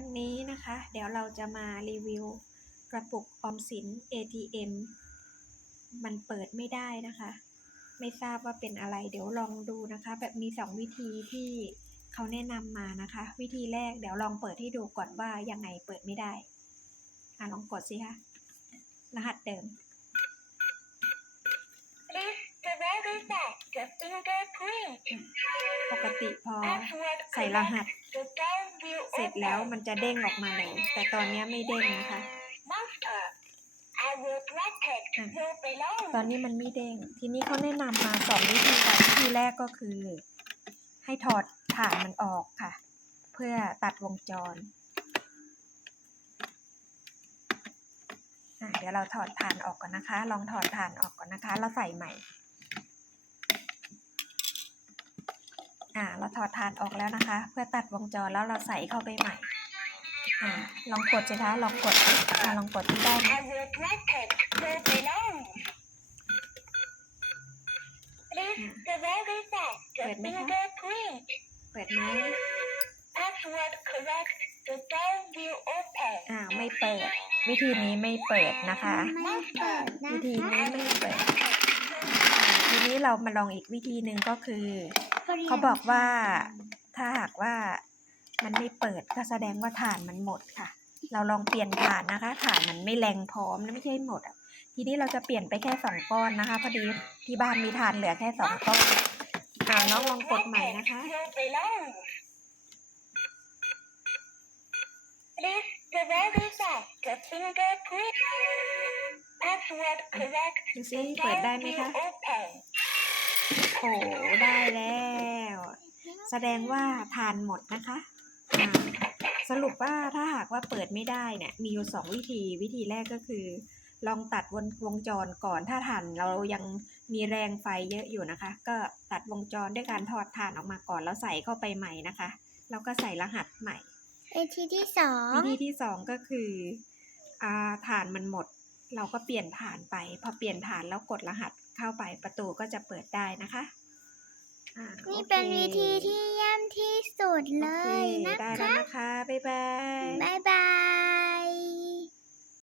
วันนี้นะคะ เดี๋ยวเราจะมารีวิวกระปุกออมสิน ATM มันเปิดไม่ได้นะคะ ไม่ทราบว่าเป็นอะไรเดี๋ยวลองดูนะคะ แบบมีสองวิธีที่เขาแนะนำมานะคะ วิธีแรกเดี๋ยวลองเปิดให้ดูก่อนว่ายังไงเปิดไม่ได้ อะลองกดสิคะรหัสเดิม ปกติพอ Password ใส่รหัส The door will เสร็จแล้ว open. มันจะเด้งออกมาเลย แต่ตอนนี้ไม่เด้งนะคะ Master, I will protect Ah. your ตอน belongings. นี้มันไม่เด้ง ทีนี้เขาแนะนำมาสองวิธีค่ะวิธีแรกก็คือ ให้ถอดฐานมันออกค่ะ เพื่อตัดวงจรอะเดี๋ยวเราถอดฐานออกก่อนนะคะ ลองถอดฐานออกก่อนนะคะ แล้วใส่ใหม่ อ่า เราถอดฐานออกแล้วนะคะ เพื่อตัดวงจรแล้วเราใส่เข้าไปใหม่ อ่า ลองกดสิคะ ลองกดอ่าลองกดที่ได้ไหม I will protect your belongings. Please verify the Wait, Mika. fingerprint. เปิดไหม Password correct. The door will open. อ่า ไม่เปิด วิธีนี้ไม่เปิดนะคะไม่เปิดนะวิธีคะนี้ไม่เปิดอ่าทีนี้ เรามาลองอีกวิธีหนึ่งก็คือเขารียนเขาบอกว่าถ้าหากว่ามันไม่เปิดก็แสดงว่าฐานมันหมดค่ะ เราลองเปลี่ยนฐานนะคะฐานมันไม่แรงพร้อมนะไม่ใช่หมดอะทีนี้เราจะเปลี่ยนไปแค่สองก้อนนะคะพอดีที่บ้านมีฐานเหลือแค่สองก้อนอ่าน้องลองกดใหม่นะคะ Your belongings. Please verify the fingerprint. Password correct. ดูซิเปิดได้ไหมคะ ได้แล้ว แสดงว่าทานหมดนะคะอ่าสรุปว่าถ้าหากว่าเปิดไม่ได้เนี่ย มีอยู่สองวิธีวิธีแรกก็คือ ลองตัดวงวงจรก่อนถ้าฐานเรายังมีแรงไฟเยอะอยู่นะคะ ก็ตัดวงจรด้วยการถอดฐานออกมาก่อนแล้วใส่เข้าไปใหม่นะคะ แล้วก็ใส่รหัสใหม่เอทีที่สองวิธีที่สองก็คืออ่าฐานมันหมด เราก็เปลี่ยนฐานไป พอเปลี่ยนฐานแล้วกดรหัสเข้าไปประตูก็จะเปิดได้นะคะอ่า นี่โอคเป็นวิธีที่เยี่ยมที่สุดเลโอเคยนะได้แล้วคะนะคะ บ๊ายบาย บ๊ายบาย